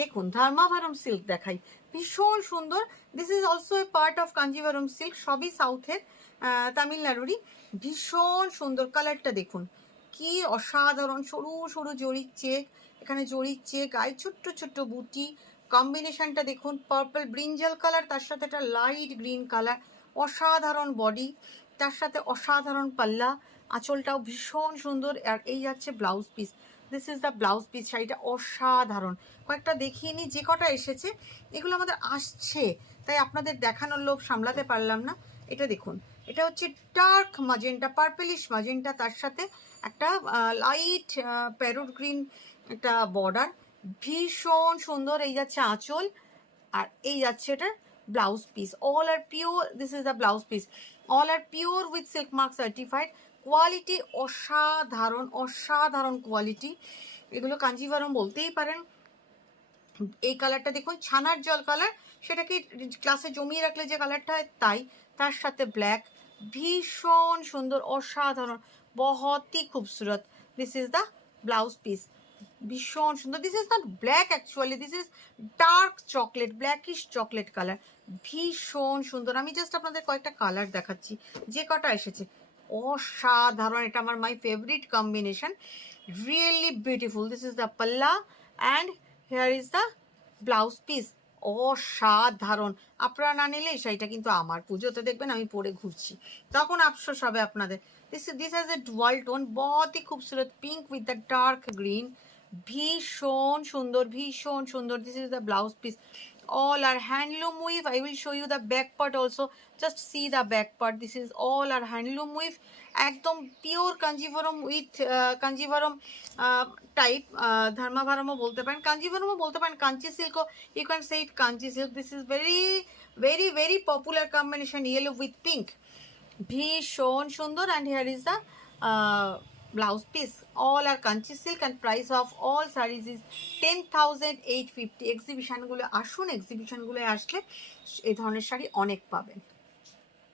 দেখুন ধর্মাভারম সিল্ক দেখাই, ভীষণ সুন্দর। This is also a part of Kanjivaram silk, সবই সাউথের, তামিলনাড়ুরই। ভীষণ সুন্দর, কালারটা দেখুন কি অসাধারণ, সরু সরু জরির চেক, এখানে জরির চেক, গায়ে ছোট্ট ছোট্ট বুটি, কম্বিনেশনটা দেখুন, পার্পল ব্রিঞ্জাল কালার, তার সাথে একটা লাইট গ্রিন কালার, অসাধারণ বডি, তার সাথে অসাধারণ পাল্লা, আঁচলটাও ভীষণ সুন্দর। আর এই যাচ্ছে blouse piece, this is the blouse piece. শাড়িটা অসাধারণ, কয়েকটা দেখিয়ে নিই, যে কটা এসেছে এগুলো আমাদের আসছে, তাই আপনাদের দেখানোর লোভ সামলাতে পারলাম না। এটা দেখুন, এটা হচ্ছে ডার্ক মাজেন্টা, পার্পেলিশ মাজেন্টা, তার সাথে একটা লাইট প্যারোট গ্রিন একটা বর্ডার, ভীষণ সুন্দর। এই যাচ্ছে আঁচল, আর এই যাচ্ছে এটার blouse piece. All are pure, this is the blouse piece, all are pure with silk mark certified. Quality অসাধারণ, অসাধারণ কোয়ালিটি, এগুলো কাঞ্জিভারম বলতেই পারেন। এই কালারটা দেখুন, ছানার জল কালার, সেটাকে ক্লাসে জমিয়ে রাখলে যে কালারটা হয় তাই, তার সাথে ব্ল্যাক, ভীষণ সুন্দর, অসাধারণ, বহুতই খুবসুরত। This is the blouse piece, ভীষণ সুন্দর। This is not black actually, this is dark chocolate, blackish chocolate colour, ভীষণ সুন্দর। আমি জাস্ট আপনাদের কয়েকটা কালার দেখাচ্ছি, যে কটা এসেছে অসাধারণ। এটা আমার my favourite combination, really beautiful. This is the pallu and here is the blouse piece, অসাধারণ। আপনারা না নিলে এই শাড়িটা কিন্তু আমার, পুজোতে দেখবেন আমি পরে ঘুরছি, তখন আফসোস হবে আপনাদের। This has a dual tone, বহুত ही खूबसूरत pink with the dark green, ভীষণ সুন্দর, ভীষণ সুন্দর। This is the blouse piece, all are handloom weave. I will show you the back part also, just see the back part. This is all are handloom weave, একদম pure Kanjivaram with Kanjivaram type, ধর্মাভারমও বলতে পারেন, কাঞ্জিভারমও বলতে পারেন, কাঞ্চি সিল্কও, you can say it Kanchi silk. This is very very very popular combination, yellow with pink, ভীষণ সুন্দর। And here is the blouse piece, all are kanchi silk and price of all sarees is 10,850। এক্সিবিশনগুলো আসুন, এক্সিবিশনগুলো আসলে এই ধরনের শাড়ি অনেক পাবেন।